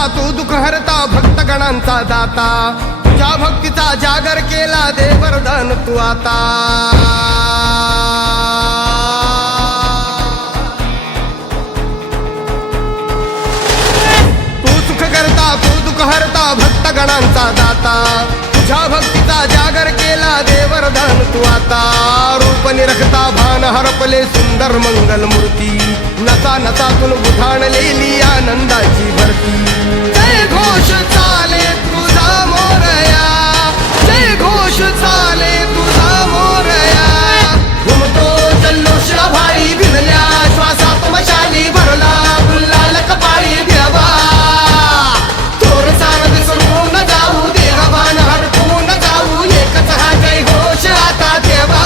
करता तू दुःख हरता भक्तगणांचा दाता तुझ्या भक्तीचा जागर केला दे वरदान तू आता तू सुख करता तू दुःख हरता भक्तगणांचा दाता तुझ्या भक्तीचा जागर केला दे वरदान तू आता रूप निरखता भान हरपले सुंदर मंगल मूर्ती नसा नसातून उधाणलेली आनंदाची भरती जय घोष चाले तुझा मोरया जय घोष चाले तुझा मोरया घुमतो जल्लोष भाई भिजल्या श्वासात मशाली भरला गुल्हाल कपाळी देवा थोर सारद सोडून जाऊ देहभान हरपून जाऊ एकच हा जय घोष आता देवा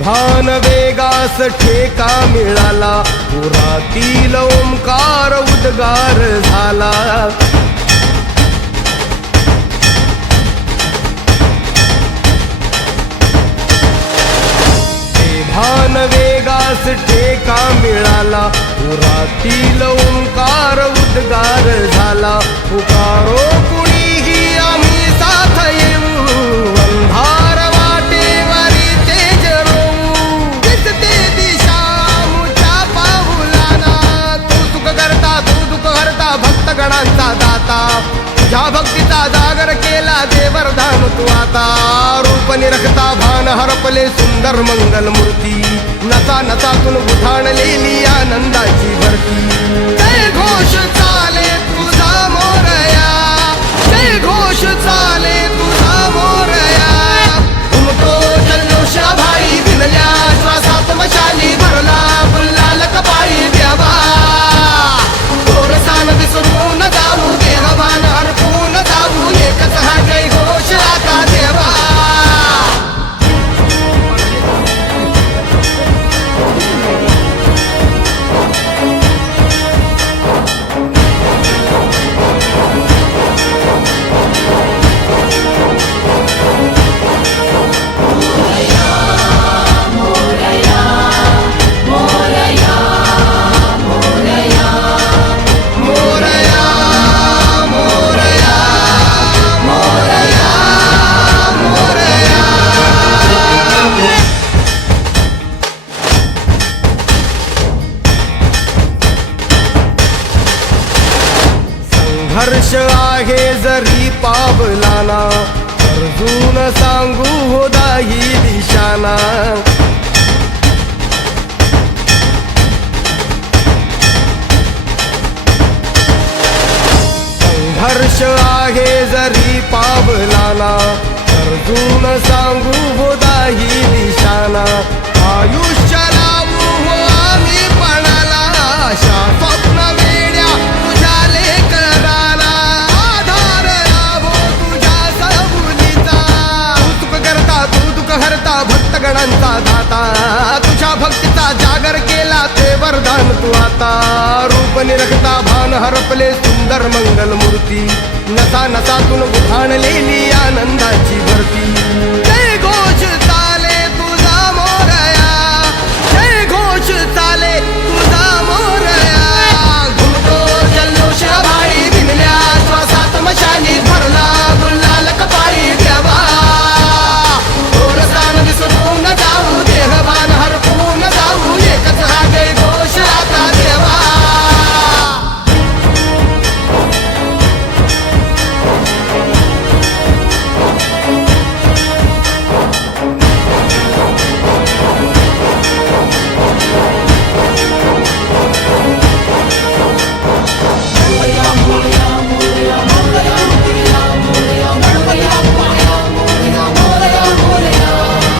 भान वेगास ठेका मिळाला पुरातील ओंकार उद्गार झाला भान वेगास ठेका मिळाला पुरातील ओंकार उद्गार झाला पुकारो कुणीही आम्ही साथ येऊ अंधार वाटेवरी तेज रोवू दिसते दिशा मुच्या पाऊलाना तू सुख करता तू दुःख हरता भक्तगणांचा दाता तुझ्या भक्तीचा जागर केला दे वरदान तू आता रूप निरखता भान हरपले सुंदर मंगल मूर्ती नसा नसातून उधाणलेली आनंदाची भरती जय घोष चाले तुझा मोरया जय घोष चाले तुझा मोरया घुमतो जल्लोष भाई भिजल्या श्वासात मशाली भरला गुल्हाल कपाळी देवा थोर सानद सोडून जाऊ देहभान हरपून जाऊ एकच हा जय घोष आता देवा हर्ष आहे जरी पावलाना अर्जुन सांगू हो दाही दिशाना संघर्ष आहे जरी पावलाना अर्जुन सांगू हो दाही दिशाना आयुष्य लावू हो आम्ही पणाला आशा स्वप्न वेड्या तुझ्या लेकराला आधार लाभो तुझ्या सबुलीचा तू सुख करता तू दुःख हरता भक्तगणांचा दाता तुझ्या भक्तीचा जागर केला ते वरदान तू आता रूप निरखता भान हरपले सुंदर मंगल मूर्ती नसा नसातून उधाणलेली आनंदाची भरती जय घोष